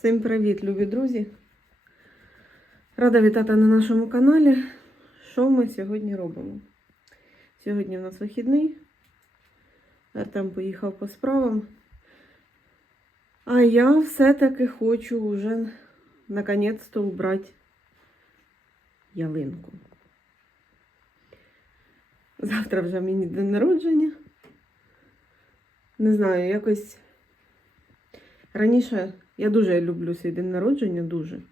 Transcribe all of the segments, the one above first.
Всім привіт, любі друзі! Рада вітати на нашому каналі. Що ми сьогодні робимо? Сьогодні у нас вихідний. Артем поїхав по справам. А я все-таки хочу вже наконець-то убрати ялинку. Завтра вже мені день народження. Не знаю, якось раніше я дуже люблю свій день народження, дуже.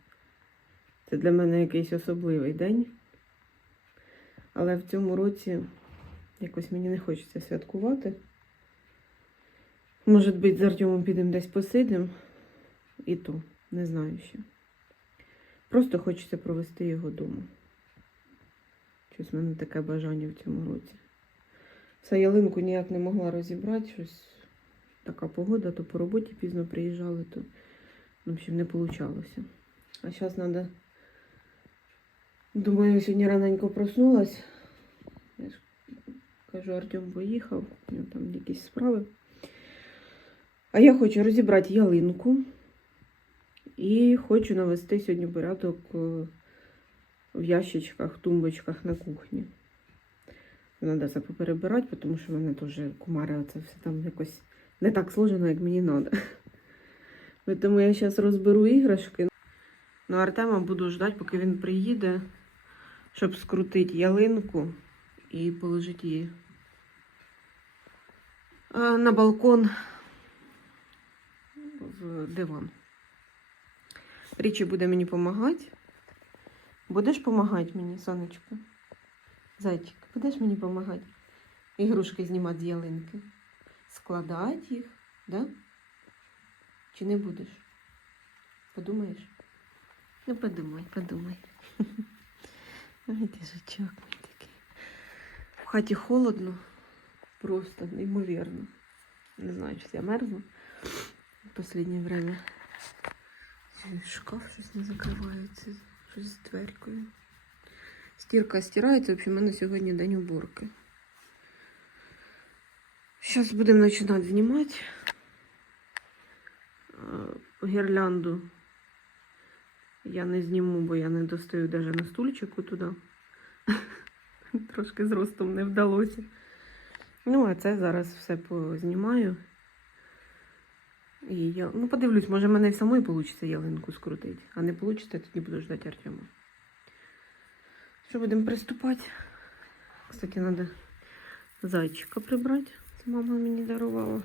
Це для мене якийсь особливий день. Але в цьому році якось мені не хочеться святкувати. Може бути, з Артемом підемо десь посидимо. І то, не знаю ще. Просто хочеться провести його вдома. Щось в мене таке бажання в цьому році. Все ялинку ніяк не могла розібрати. Щось така погода, то по роботі пізно приїжджали, то в общем, не вийшло. А зараз треба. Думаю, сьогодні раненько проснулась. Я ж кажу, Артем поїхав, у нього там якісь справи. А я хочу розібрати ялинку і хочу навести сьогодні порядок е, в ящичках, тумбочках на кухні. Треба це поперебирати, тому що в мене теж кумари, це все там якось не так сложено, як мені треба. Тому я зараз розберу іграшки. Ну, Артема буду ждати, поки він приїде, щоб скрутити ялинку і положити її на балкон в диван. Річі буде мені допомагати. Будеш допомагати мені, сонечко? Зайчик, будеш мені допомагати? Ігрушки знімати з ялинки. Складати їх, да? Чи не будеш? Подумаєш? Ну, подумай, подумай. Ай, ти жучок мій такий. В хаті холодно, просто неймовірно. Не знаю, чи я мерзну в останнє время. Шкаф щось не закривається, щось з дверкою. Стірка стирається, в общем, у мене сьогодні день уборки. Зараз будемо починати знімати гірлянду. Я не зніму, бо я не достаю навіть на стульчику туди. Трошки з ростом не вдалося. Ну, а це зараз все познімаю. І я, ну, подивлюсь, може, мене й самої вийде ялинку скрутити. А не вийде, тоді буду ждати Артема. Що будемо приступати? Кстати, треба зайчика прибрати. Це мама мені дарувала.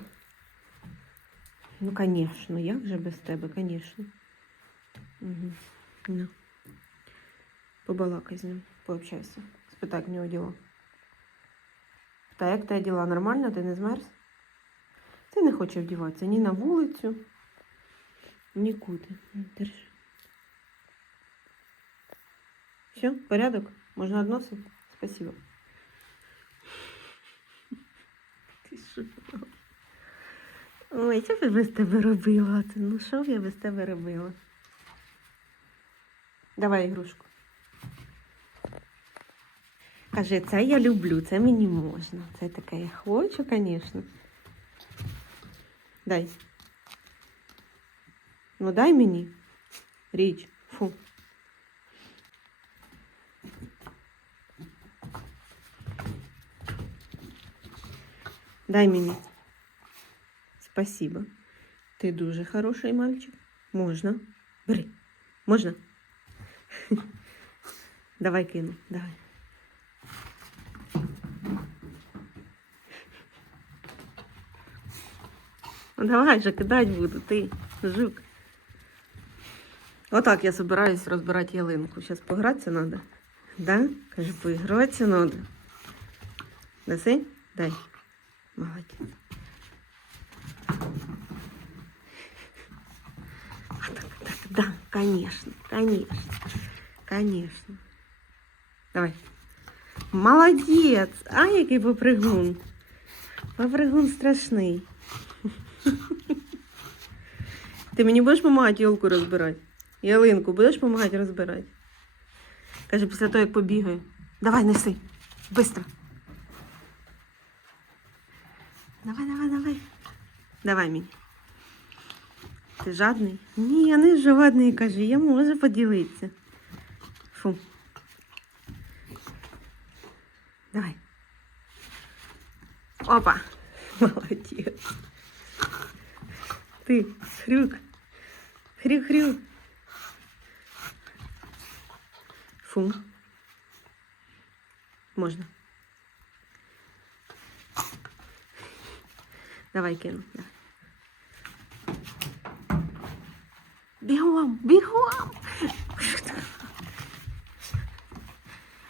Ну, конечно, як же без тебе, конечно. Угу. Ну. Побалакай з ним, пообщайся. Спитай, в нього діла. Та як тебе діла? Нормально? Ти не змерз? Ти не хоче вдіватися ні на вулицю, нікуди. Держи. Все, порядок? Можна відносити? Спасибо. Ти що? Ой, що б я без тебе робила? Ну що б я без тебе робила? Давай ігрушку. Каже, це я люблю, це мені можна. Це таке я хочу, звісно. Дай. Ну дай мені. Річ. Фу. Дай мені. Спасибо. Ти дуже хороший мальчик. Можна. Бери. Можна? Давай кину. Давай. Ну, давай же кидать буду, ти, жук. Отак я собираюсь розбирати ялинку. Зараз погратися треба. Да? Каже, поігратися треба. Даси? Дай. Молодець. Так, так, да, конечно, конечно, конечно. Давай. Молодець! А, який попригун. Попригун страшний. Ти мені будеш допомагати ялку розбирати? Ялинку будеш допомагати розбирати? Каже, після того, як побігаю. Давай, неси. Быстро. Давай, давай, давай. Давай мені. Ти жадний? Ні, я не жадний, каже, я можу поділитися. Фу. Давай. Опа. Молодець. Ти, хрюк. Хрюк-хрюк. Фу. Можна. Давай кину. Давай. Бігом, бігом.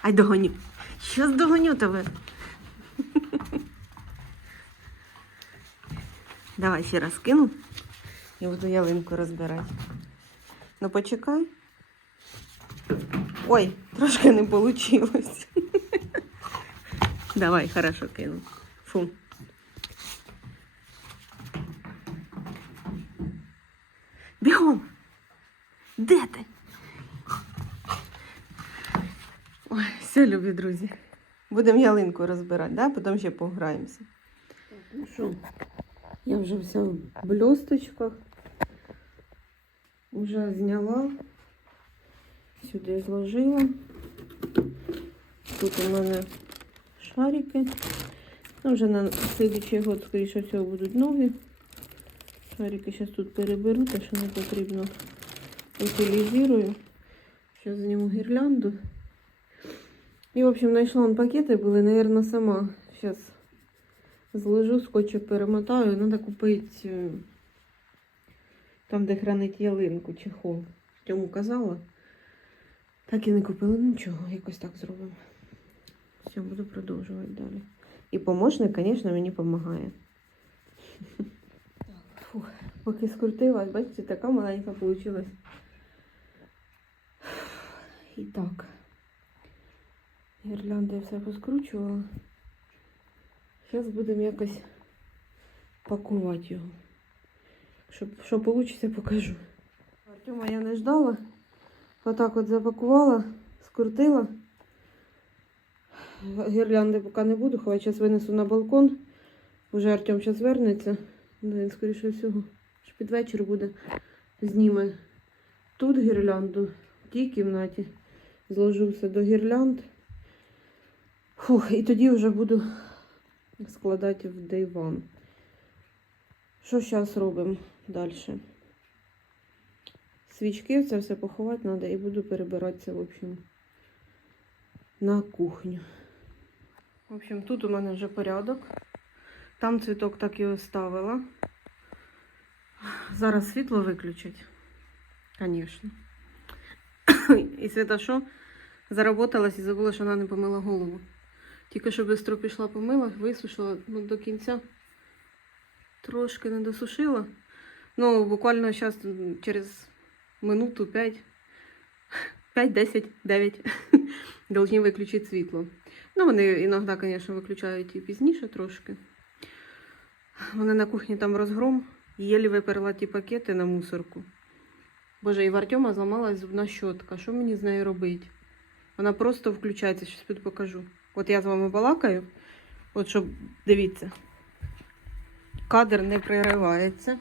Ай, догоню. Щас догоню тебе. Давай ще раз кину. Я буду ялинку розбирати. Ну почекай. Ой, трошки не вийшло. Давай, хорошо кину. Фу. Бігом! Де ти? Ой, все, любі друзі. Будемо ялинку розбирати, да? потім ще пограємося. Ну що, я вже вся в блісточках. Уже зняла. Сюди зложила. Тут у мене шарики. Ну, вже на слідчий год, скоріше всього, будуть нові. Шарики зараз тут переберу, те, що не потрібно. Утилізую. Зараз зніму гірлянду. І, в общем, знайшла он пакети були, наверное, сама. Зараз зложу, скотчу перемотаю. Надо купити е, там, де хранить ялинку, чехол. Тьому казала. Так і не купила нічого, якось так зробимо. Все, буду продовжувати далі. І помощник, звісно, мені допомагає. Фух, поки скрутилась, бачите, така маленька вийшла. І так. Гірлянди я все поскручувала. Зараз будемо якось пакувати його. Щоб, що вийде, покажу. Артема я не ждала. Отак от запакувала, скрутила. Гірлянди поки не буду, ховати зараз винесу на балкон. Уже Артем зараз вернеться. Ну, він, скоріше всього, що під вечір буде. Зніме тут гірлянду, в тій кімнаті. Зложу все до гірлянд. Фух, і тоді вже буду складати в диван. Що зараз робимо далі? Свічки, це все поховати треба і буду перебиратися, в общем, на кухню. В общем, тут у мене вже порядок. Там цвіток так і оставила. Зараз світло виключать. Звісно. І Свята що? Заработалась і забула, що вона не помила голову. Тільки що швидко пішла помила, висушила ну, до кінця. Трошки не досушила. Ну, буквально зараз через минуту 5, 5, 10, 9 должні виключити світло. Ну, вони іноді, звісно, виключають і пізніше трошки. Вони на кухні там розгром, єлі виперла ті пакети на мусорку. Боже, і в Артема зламалась зубна щотка. Що мені з нею робити? Вона просто включається, щось піду покажу. От я з вами балакаю. От щоб, дивіться, кадр не приривається.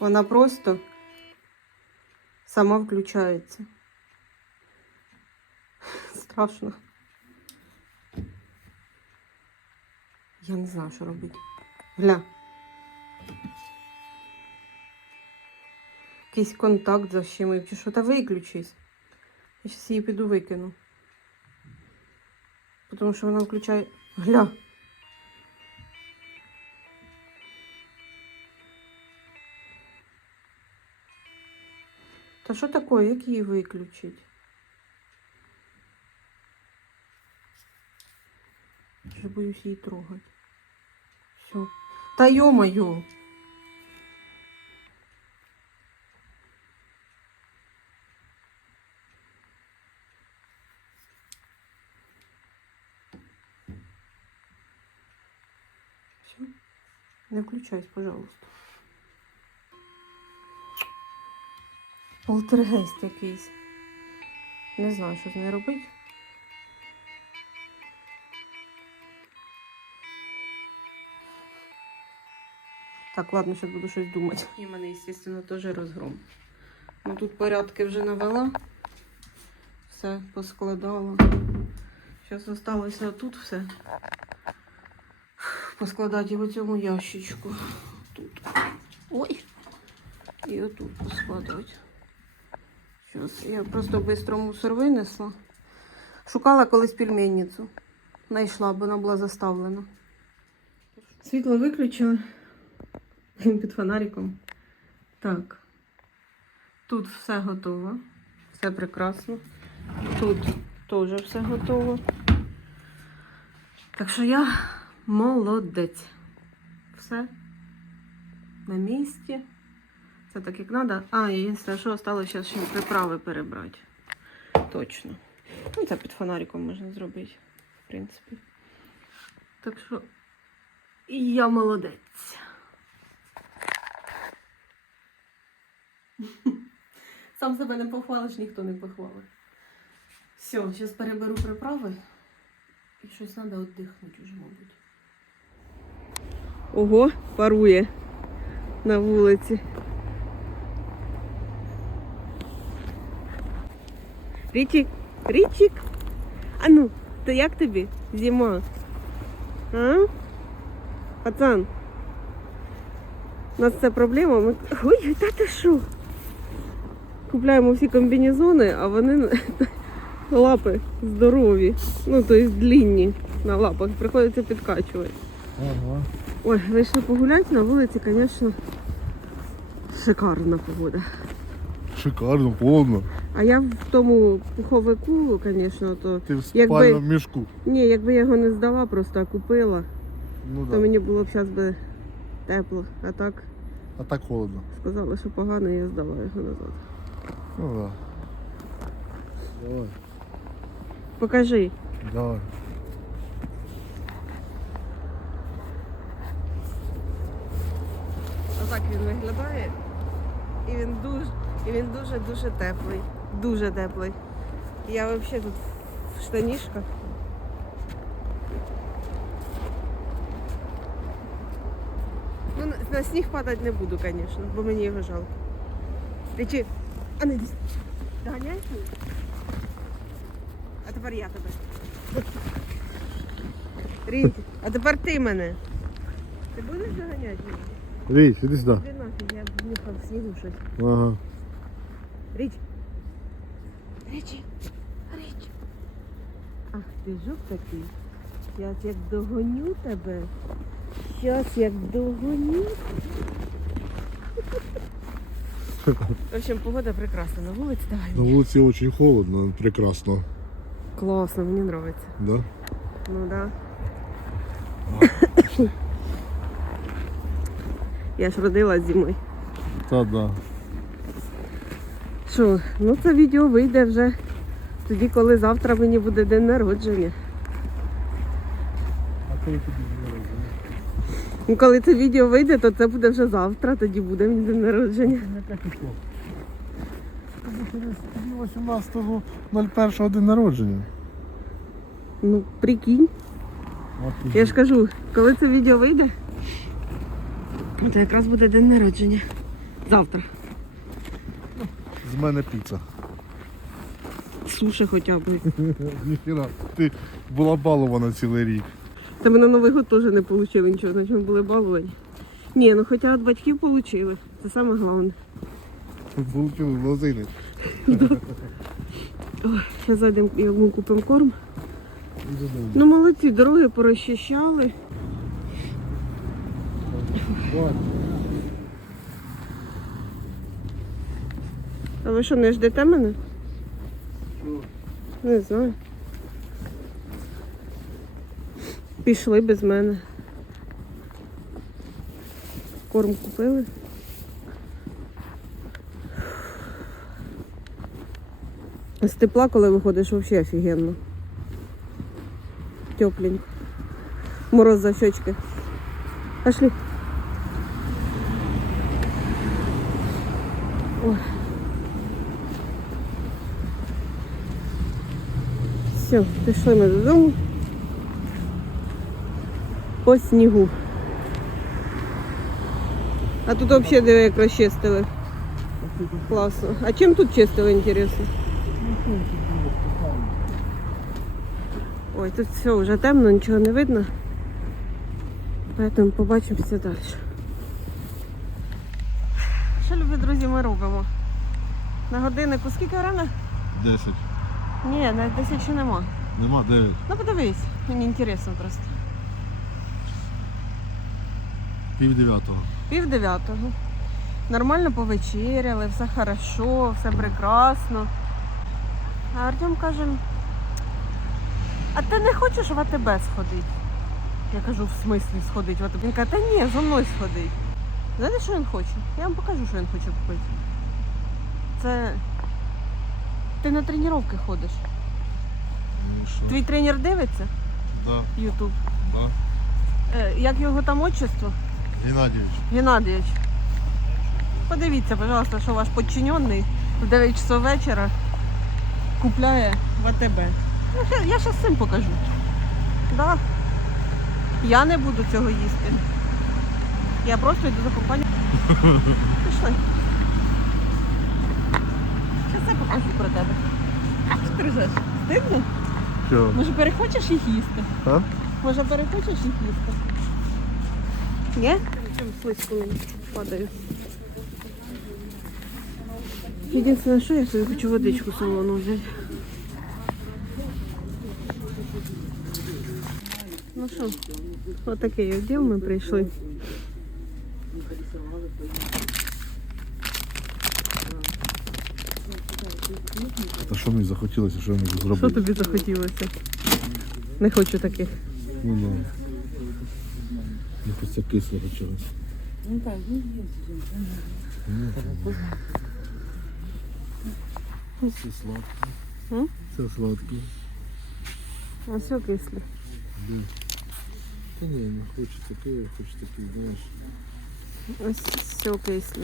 Вона просто сама включається. Страшно. Я не знаю, що робити. Гля. Якийсь контакт защемив, чи що та виключись. Я зараз її піду викину. Тому що вона включає. Гля. Та що таке? Як її виключить? Я боюсь її трогати. Все. Та ё-моё! Все. Не включайся, пожалуйста. Полтергейст якийсь. Не знаю, що з нею робити. Так, ладно, зараз буду щось думати. І в мене, звісно, теж розгром. Ну тут порядки вже навела. Все поскладала. Зараз залишилося тут все. Поскладати в цьому ящичку. Тут. Ой. І отут поскладати. Щас я просто швидко мусор винесла. Шукала колись пельменницю. Знайшла, бо вона була заставлена. Світло виключили. Під фонариком. Так. Тут все готово. Все прекрасно. Тут теж все готово. Так що я молодець. Все на місці. Це так як треба. А, єдине, що осталось зараз ще приправи перебрати. Точно. Ну, це під фонариком можна зробити, в принципі. Так що я молодець. Сам себе не похвалиш, ніхто не похвалить. Все, зараз переберу приправи. І щось треба віддихнути вже, мабуть. Ого, парує на вулиці. Річик, Річик. А ну, то як тобі зима? А? Пацан. У нас це проблема. Ми... Ой, та ти що? Купляємо всі комбінезони, а вони лапи здорові. Ну, тобто длінні на лапах. Приходиться підкачувати. Ага. Ой, вийшли погуляти на вулиці, звісно, шикарна погода. Шикарно, повно. А я в тому пуховику, звісно, то Ти в Якби- мішку. ні, якби я його не здала, просто купила, Ну то да. мені було б зараз би тепло. А так А так холодно. сказали, що погано, і я здала його назад. Ну да. Давай, Покажи. давай. Отак він виглядає. І він дуже, і він дуже-дуже теплий. Дуже теплий. Я взагалі тут в штанішках. Ну, на, сніг падати не буду, звісно, бо мені його жалко. Річі, а не. Доганяєш? А тепер я тебе. Рінь, а тепер ти мене. Ти будеш доганяти мене? Річ, іди сюди. Іди нафіг, я внюхав в снігу щось. Ага. Річ. Річі. Річ. Ах, ти жук такий. Зараз як догоню тебе. Зараз як догоню. В общем, погода прекрасна на вулиці. Давай. На вулиці дуже холодно, прекрасно. Класно, мені подобається. Да? Ну да. Я ж родилась зимою. Та да. Що, ну це відео вийде вже тоді, коли завтра мені буде день народження. А коли тобі не Ну, коли це відео вийде, то це буде вже завтра, тоді буде мені день народження. Тобі 18.01 день народження. Ну, прикинь. Я ж кажу, коли це відео вийде, то якраз буде день народження. Завтра. З мене піца. Суші хоча б. Ніхіра, ти була балована цілий рік. Та ми на Новий год теж не отримали нічого, на чому були баловані. Ні, ну хоча від батьків отримали. Це саме головне. Получили в лозини. Зараз зайдемо йому купимо корм. Ну молодці, дороги порозчищали. А ви що, не ждете мене? Не знаю. Пішли без мене. Корм купили. З тепла, коли виходиш, взагалі офігенно. Тепленько. Мороз за щечки. Пошли. Все, пішли ми додому. По снігу. А тут взагалі диви, як розчистили. Класно. А чим тут чистили, інтересно? Ой, тут все вже темно, нічого не видно. Поэтому побачимося далі. Що, любі друзі, ми робимо? На годиннику скільки времени? 10. Ні, на 10 ще нема. Нема 9. Ну подивись, мені цікаво просто. Пів дев'ятого. Пів дев'ятого. Нормально повечеряли, все хорошо, все прекрасно. А Артем каже, а ти не хочеш в АТБ сходити? Я кажу, в смислі сходити в АТБ. Він каже, та ні, зо мною сходить. Знаєте, що він хоче? Я вам покажу, що він хоче купити. Це. Ти на тренування ходиш. Ну що? Твій тренер дивиться Да, Ютуб. да. Е, як його там отчество? Геннадійович. Геннадійович, подивіться, пожалуйста, що ваш подчинений в 9 часов вечора купляє в АТБ. Ну, Я зараз цим покажу. Да. Я не буду цього їсти. Я просто йду за компанію. Пішли. Я покажу про тебе. Що ти ржеш? Дивно? Що? Може перехочеш їх їсти? А? Може перехочеш їх їсти? Ні? Чим слизько мені падаю. Єдине, що я собі хочу водичку солону взяти. Ну що, отакий відділ ми прийшли. Та що мені захотілося, що я можу Що зробити? тобі захотілося? Не хочу таких. Ну да. Мені просто кисло хотілося. Це сладке. М? Це сладке. А все кислі. Та ні, не хочу таке, я хочу таке, знаєш. Ось все кислі.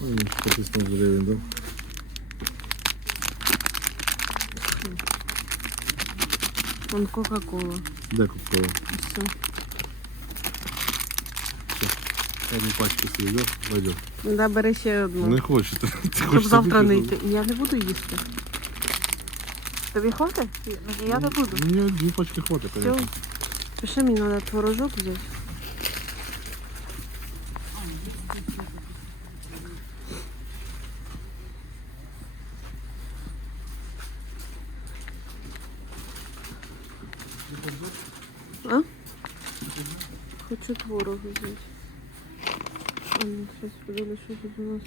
Ой, 15 гривень, да? Вон Кока-Кола. Де кола? Все. Одну пачку собі взяв, пойдем. Да, бери ще одну. Не хочете. Ти Щоб хочеш завтра не казати? йти. Я не буду їсти. Тобі хватить? Я не буду. Мені дві пачки хватить, Все. Пиши, мені треба творожок взяти. А? Творог взяти. Ну, сейчас подивлюсь, що тут у нас.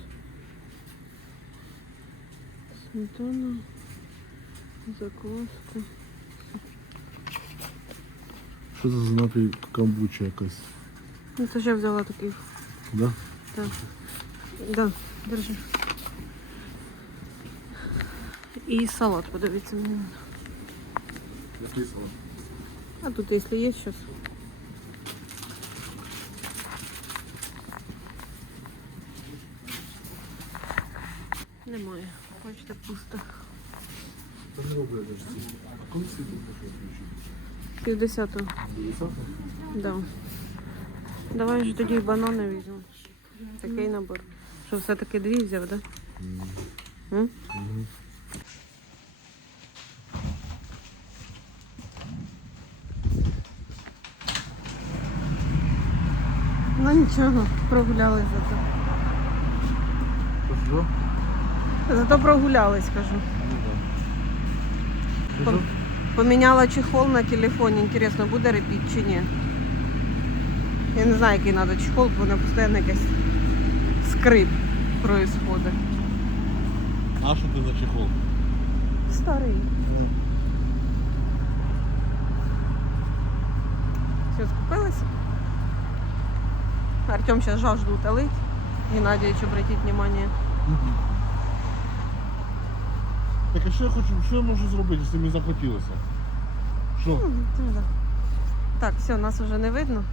Сметана, закваска. Що це за напій камбуча якась? Ну, ж я взяла такий. Да? Так. Да, держи. І салат, подивіться мені. надо. Який салат? А тут, якщо є щось. Бачите, пусто. А коли світло пішло включити? Півдесятого. До 10? Да. Давай ж тоді і банани візьмемо. Такий набор. Що все-таки дві взяв, да? М? Ну нічого, прогулялись зато. Що? Зато прогулялись, кажу. Що? Пом- Поміняла чехол на телефоні. Інтересно, буде репіт чи ні. Я не знаю, який треба чехол, бо на постійно якийсь скрип происходить. А що ти за чехол? Старий. Все, скупились? Артем сейчас жажду утолить. Геннадьевич, обратить внимание. Так а що я хочу, що я можу зробити, якщо мені захотілося? Що? Ну, да. Так, все, нас вже не видно.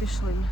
Пішли ми.